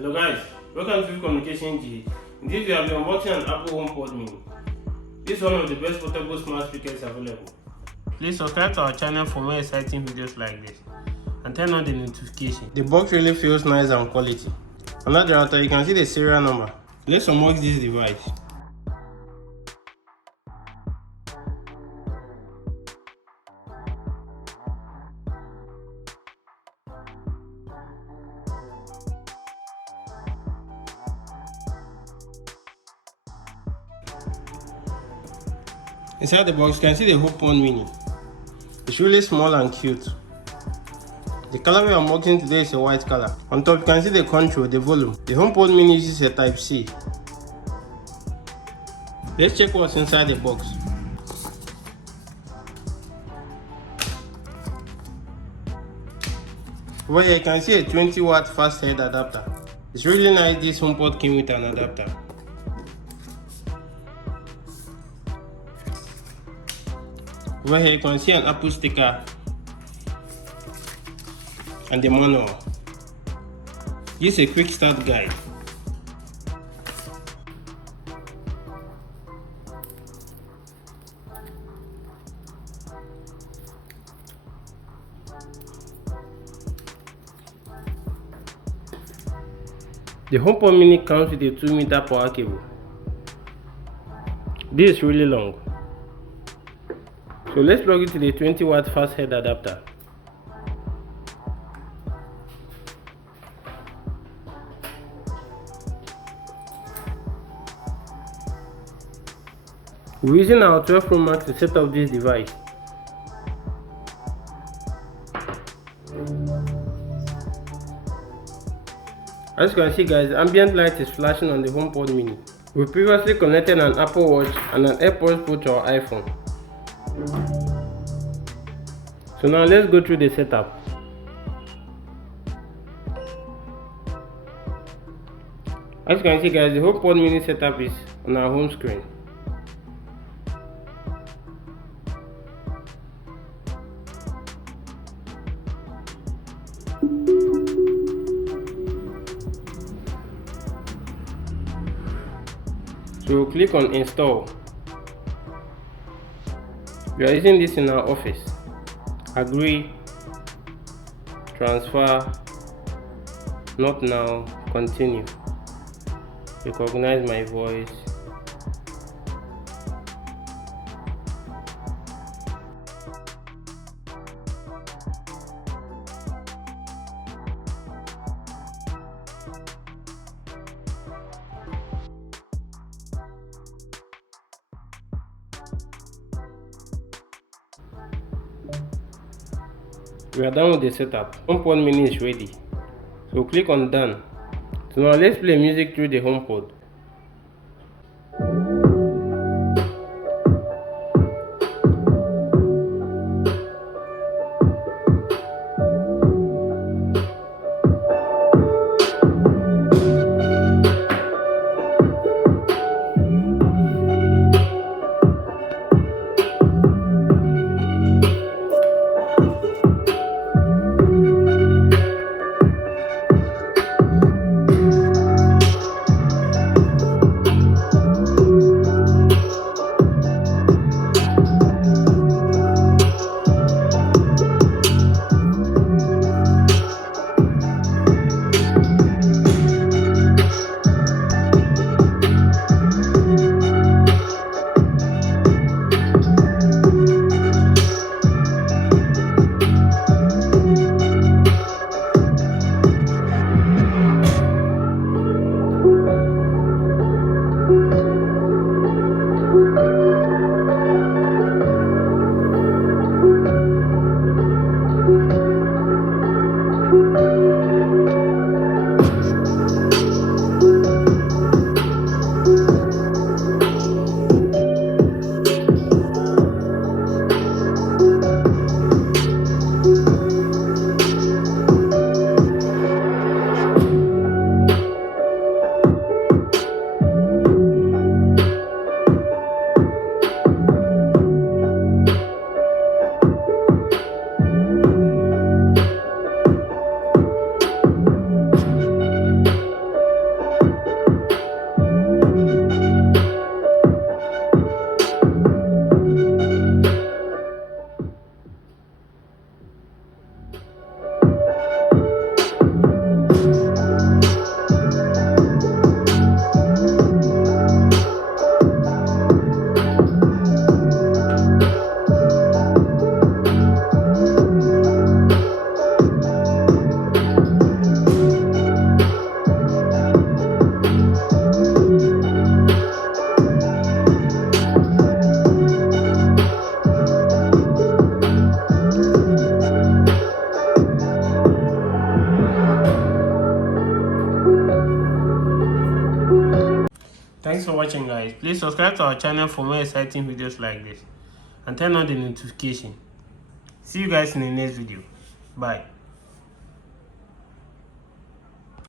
Hello guys, welcome to Communication G. In this video I'll be unboxing an Apple HomePod mini. This is one of the best portable smart speakers available. Please subscribe to our channel for more exciting videos like this and turn on the notification. The box really feels nice and quality. Under the router you can see the serial number. Let's unbox this device. Inside the box, you can see the HomePod mini. It's really small and cute. The color we are unboxing today is a white color. On top, you can see the control, the volume. The HomePod mini uses a Type-C. Let's check what's inside the box. Over here, you can see a 20-watt fast head adapter. It's really nice this HomePod came with an adapter. Over here you can see an Apple sticker and the manual. This is a quick start guide. The HomePod mini comes with a 2-meter power cable. This is really long. So let's plug it to the 20-watt fast head adapter. We're using our 12 Pro Max to set up this device. As you can see guys, ambient light is flashing on the HomePod mini. We previously connected an Apple Watch and an AirPods Pro to our iPhone. So now let's go through the setup. As you can see guys, the HomePod mini setup is on our home screen. So we'll click on install. We are using this in our office. Agree, transfer, not now, continue, recognize my voice. We are done with the setup. HomePod mini is ready. So click on done. So now let's play music through the HomePod. Thanks for watching, guys. Please subscribe to our channel for more exciting videos like this and turn on the notification. See you guys in the next video. Bye.